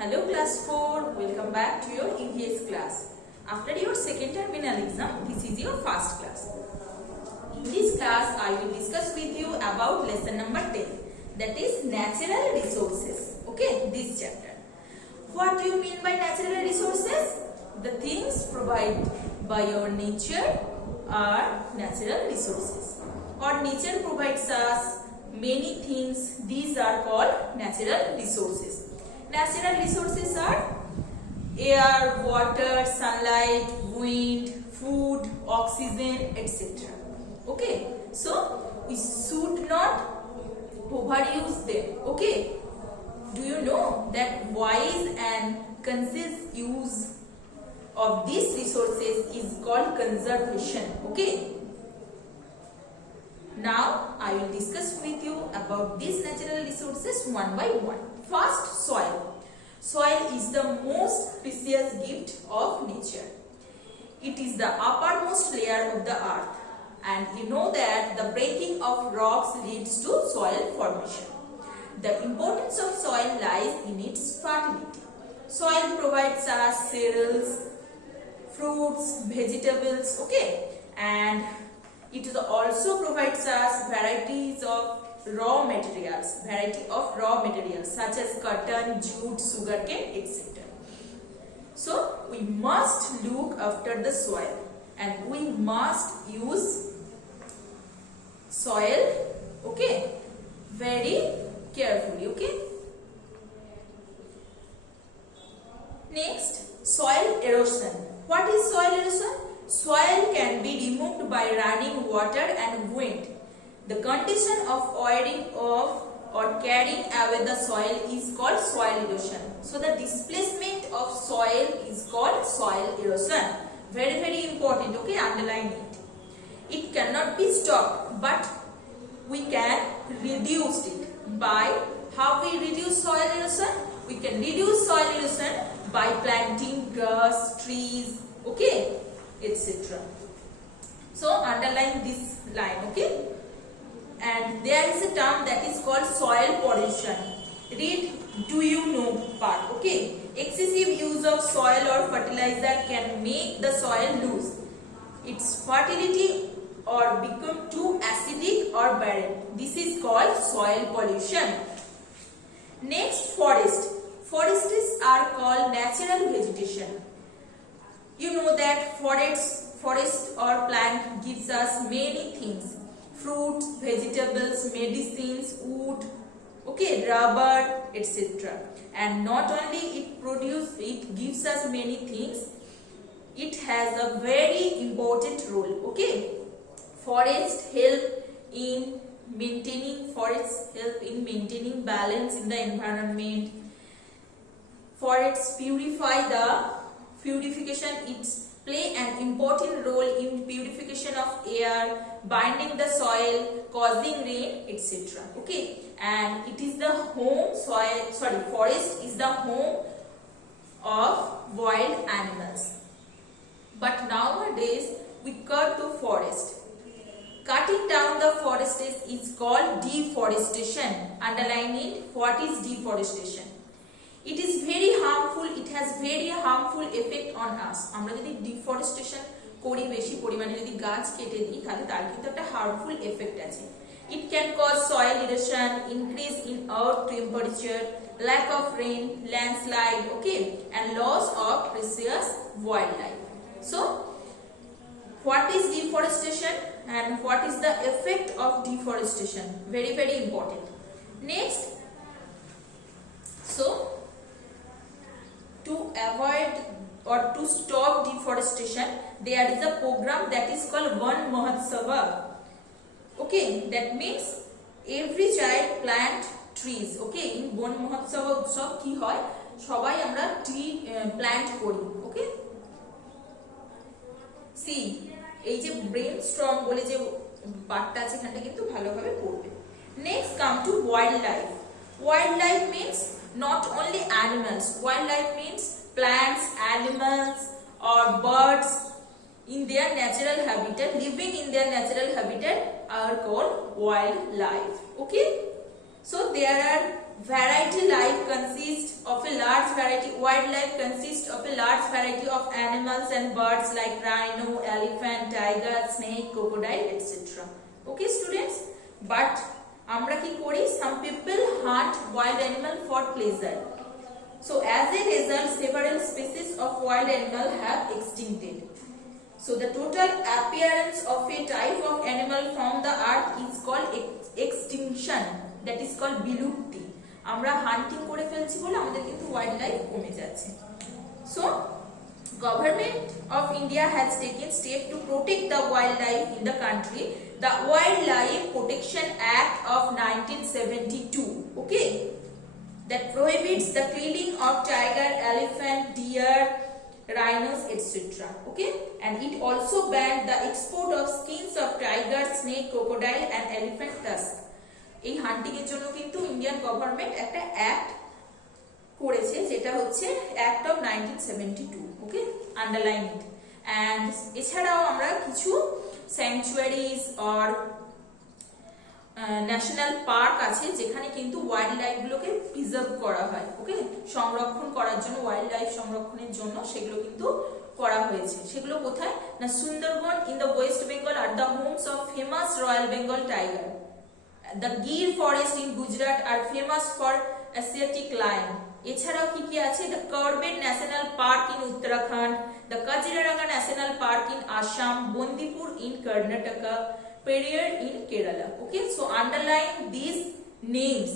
Hello class 4, welcome back to your EVS class. After your second terminal exam, this is your first class. In this class, I will discuss with you about lesson number 10, that is natural resources. Okay, this chapter. What do you mean by natural resources? The things provided by your nature are natural resources. Or nature provides us many things. These are called natural resources. Natural resources are air, water, sunlight, wind, food, oxygen, etc. Okay, so we should not overuse them. Okay, do you know that wise and conscious use of these resources is called conservation? Okay. Now I will discuss with you about these natural resources one by one. First, soil. Soil is the most precious gift of nature. It is the uppermost layer of the earth, and you know that the breaking of rocks leads to soil formation. The importance of soil lies in its fertility. Soil provides us cereals, fruits, vegetables, okay, and it also provides us varieties of raw materials such as cotton, jute, sugarcane, etc. So we must look after the soil and we must use soil, okay, very carefully, okay. Next, soil erosion. What is soil erosion? Soil can be removed by running water and wind. The condition of wearing off or carrying away the soil is called soil erosion. So the displacement of soil is called soil erosion. Very important, okay, underline it. It cannot be stopped, but we can reduce it. By how we reduce soil erosion? We can reduce soil erosion by planting grass, trees, okay, etc. So underline this line, okay. And there is a term that is called soil pollution. Read do you know part, okay. Excessive use of soil or fertilizer can make the soil lose its fertility or become too acidic or barren. This is called soil pollution. Next, forest. Forests are called natural vegetation. You know that forest or plant gives us many things. Fruits, vegetables, medicines, wood, okay, rubber, etc. And not only it gives us many things, it has a very important role, okay. Forests help in maintaining balance in the environment. Forests purification, it's play an important role in purification of air, binding the soil, causing rain, etc. Okay, and it is the forest is the home of wild animals. But nowadays we cut the forest. Cutting down the forest is called deforestation. Underline it. What is deforestation? It is very harmful. It has very harmful effect on us. আমরা যদি deforestation করি বেশি পরিমাণে যদি গাছ কেটে দিই তাহলে তার কিন্তু একটা হার্মফুল এফেক্ট আছে. It can cause soil erosion, increase in earth temperature, lack of rain, landslide, okay, and loss of precious wildlife. So, what is deforestation and what is the effect of deforestation? Very important. Next, so to avoid or to stop deforestation, there is a program that is called One Mahotsava. Okay, that means every child plant trees. Okay, in One Mahotsava উৎসব কি হয় সবাই আমরা tree plant করি. ওকে, C এই যে brainstorm বলে যে পার্টটা আছে এখানটা কিন্তু ভালোভাবে পড়বে. Next come to wild life. Wild life means not only animals. Wildlife means plants, animals or birds in their natural habitat, living in their natural habitat are called wildlife. Okay, so there are variety life consists of a a large variety. Wildlife consists of a large variety of animals and birds like rhino, elephant, tiger, snake, crocodile, etc. Okay students, but আমরা কি করি, some people hunt wild animal for pleasure. So as a result, several species of wild animal have extincted. So the total appearance of a type of animal from the earth is called extinction, that is called bilupti. আমরা হান্টিং করে ফেলছি বলে আমাদের কিন্তু wild life কমে যাচ্ছে। So government of India has taken step to protect the wildlife in the country. The Wildlife Protection Act of 1972, okay, that prohibits the killing of tiger, elephant, deer, rhinos, etc. Okay, and it also banned the export of skins of tiger, snake, crocodile, and elephant tusk. এই হান্টিং এর জন্য কিন্তু Indian government একটা act করেছে, যেটা হচ্ছে act of 1972, okay, underline it. And এছাড়াও আমরা কিছু স্যাংচুয়ারিজ অর ন্যাশনাল পার্ক আছে যেখানে কিন্তু ওয়াইল্ড লাইফ গুলোকে প্রিজার্ভ করা হয়, ওকে, সংরক্ষণ করার জন্য, ওয়াইল্ড লাইফ সংরক্ষণের জন্য সেগুলো কিন্তু করা হয়েছে। সেগুলো কোথায় না, সুন্দরবন ইন দ্য ওয়েস্ট বেঙ্গল আর the homes of famous royal Bengal tiger. The Gir forest in Gujarat are famous for Asiatic lion. এছাড়াও কি কি আছে, the Corbett National Park in Uttarakhand, the Kaziranga National Park in Assam, Bandipur in Karnataka, Periyar in Kerala. Okay, so underline these names,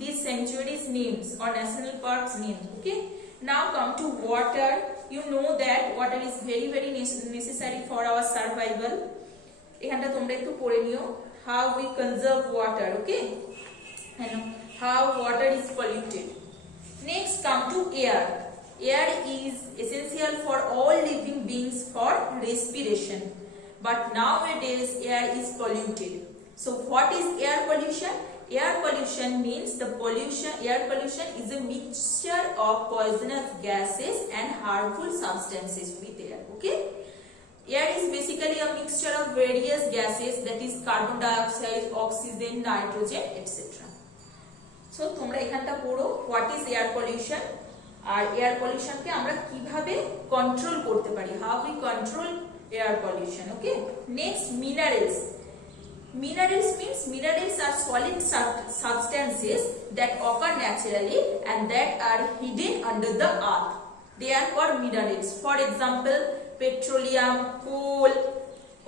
these sanctuaries names or national parks names. Okay, now come to water. You know that water is very very necessary for our survival. এখানটা তোমরা একটু পড়ে নিও, how we conserve water, okay, and how water is polluted. Next come to air. Air is essential for all living beings for respiration, but nowadays air is polluted. So what is air pollution? Air pollution means air pollution is a mixture of poisonous gases and harmful substances with air, okay. Air is basically a mixture of various gases, that is carbon dioxide, oxygen, nitrogen, etc. So তোমরা এখানটা পড়ো what is air pollution R air pollution কে আমরা কিভাবে control করতে পারি, how we control air pollution, okay. Next, minerals. Minerals means minerals are solid substances that occur naturally and that are hidden under the earth. They are called minerals. For example, petroleum, coal,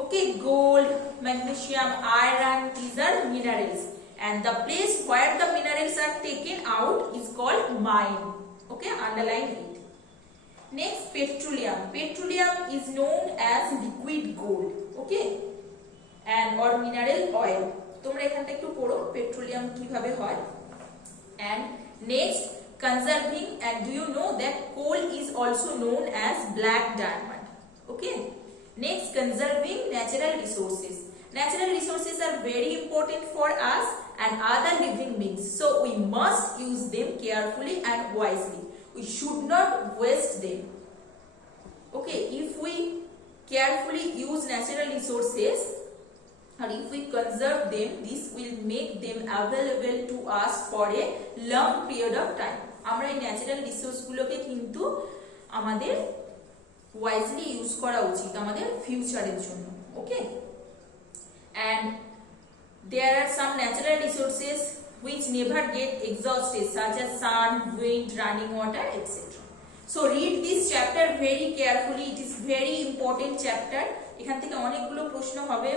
okay, gold, magnesium, iron, these are minerals, and the place where the minerals are taken out is called mine, okay, underline it. Next, petroleum. Petroleum is known as liquid gold, okay, and or mineral oil. তোমরা এখানটা একটু পড়ো petroleum কিভাবে হয়। And next, conserving, and do you know that coal is also known as black diamond, okay. Next, conserving natural resources. Natural resources are very important for us and other living beings, so we must use them carefully and wisely. We should not waste them, okay. If we carefully use natural resources or if we conserve them, this will make them available to us for a long period of time. আমরা এই natural resource গুলোকে কিন্তু আমাদের wisely use করা উচিত আমাদের ফিউচারের জন্য, ওকে। And there are some natural resources which never get exhausted, such as sun, wind, running water, etc. So read this chapter very carefully. It is very important chapter. এখান থেকে অনেকগুলো প্রশ্ন হবে।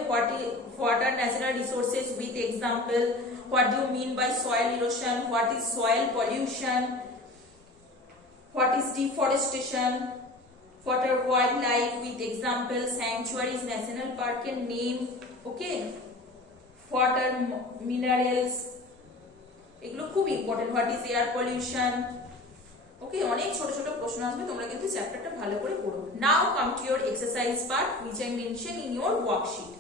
What are natural resources with example? What do you mean by soil erosion? What is soil pollution? What is deforestation? What are wildlife with example? Sanctuaries, national park and name, okay. What are minerals? এগুলো খুব important. What is air pollution? ওকে, অনেক ছোট ছোট প্রশ্ন আসবে, তোমরা কিন্তু চ্যাপ্টারটা ভালো করে পড়ো। Now come to your exercise part which I mentioned in your worksheet.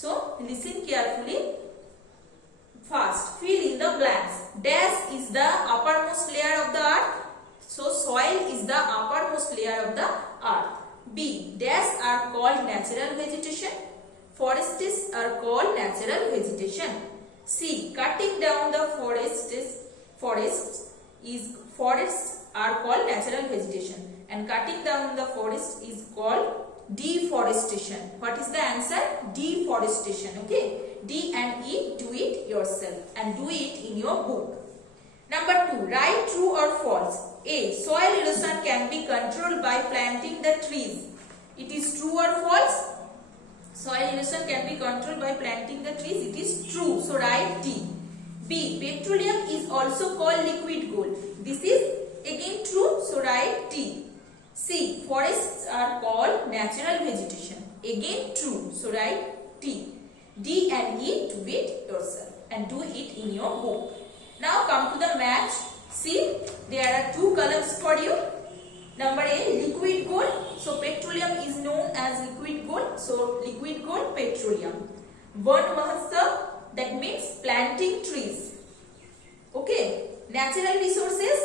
So listen carefully. First, fill in the blanks. Dash is the uppermost layer of the earth. So soil is the uppermost layer of the earth. B. Dash are called natural vegetation. Forests are called natural vegetation. C. Cutting down the forests is forests are called natural vegetation and cutting down the forest is called deforestation. What is the answer? Deforestation. Okay. D and E, do it yourself and do it in your book. Number 2, write true or false. A. Soil erosion can be controlled by planting the trees. It is true or false? Soil erosion can be controlled by planting the trees. It is true. So write D. B. Petroleum is also called liquid gold. This is again true. So write T. C. Forests are called natural vegetation. Again true. So write T. D and E, do it yourself and do it in your book. Now come to the match. See, there are 2 columns for you. Number A, liquid gold. So petroleum is known as liquid gold. So liquid gold, petroleum. Van Mahotsav, that means planting trees. Okay. Natural resources.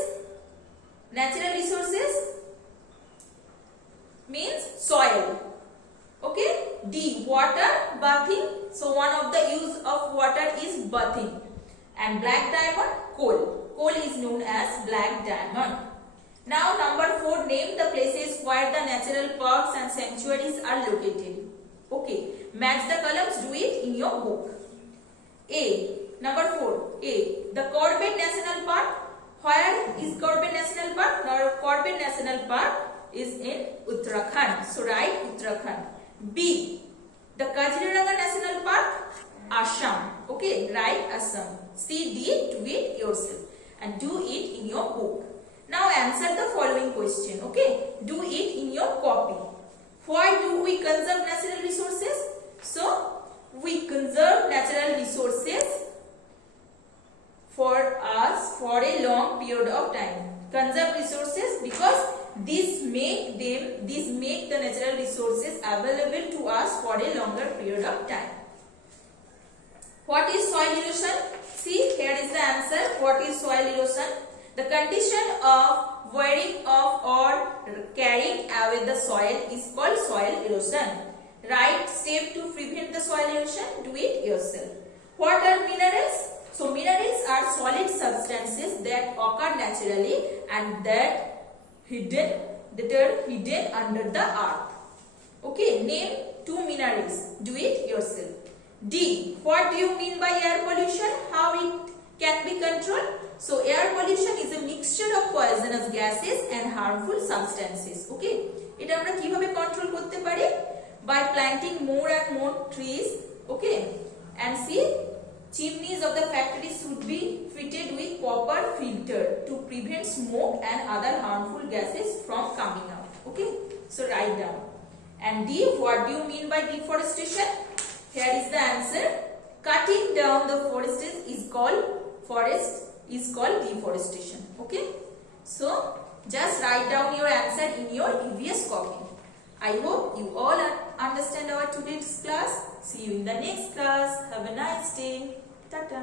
Natural resources means soil. Okay. D, water, bathing. So one of the use of water is bathing. And black diamond, coal. Coal is known as black diamond. Now number 4, name the places where the natural parks and sanctuaries are located. Okay, match the columns, do it in your book. A, number 4, A, the Corbett National Park. Where is Corbett National Park? Now Corbett National Park is in Uttarakhand. So write Uttarakhand. B, the Kaziranga National Park, Assam. Okay, write Assam. C, D, do it yourself and do it in your book. Now answer the following question. Okay, do it in your copy. Why do we conserve natural resources? So, we conserve natural resources for us for a long period of time. Conserve resources because this make the natural resources available to us for a longer period of time. What is soil erosion? See, here is the answer. What is soil erosion? The condition of wearing off or carrying away the soil is called soil erosion. Right step to prevent the soil erosion, do it yourself. What are minerals? So minerals are solid substances that occur naturally and that are hidden under the earth. Okay, name 2 minerals. Do it yourself. D. What do you mean by air pollution? How it can be controlled? So air pollution is a mixture of poisonous gases and harmful substances. Okay, এটা আমরা কিভাবে control করতে পারি? By planting more and more trees. Okay, and see, chimneys of the factories should be fitted with proper filter to prevent smoke and other harmful gases from coming out. Okay, so write down. And D. What do you mean by deforestation? Here is the answer. Cutting down the forests is called deforestation. Okay, so just write down your answer in your EVS copy. I hope you all understand our today's class. See you in the next class. Have a nice day. Tata.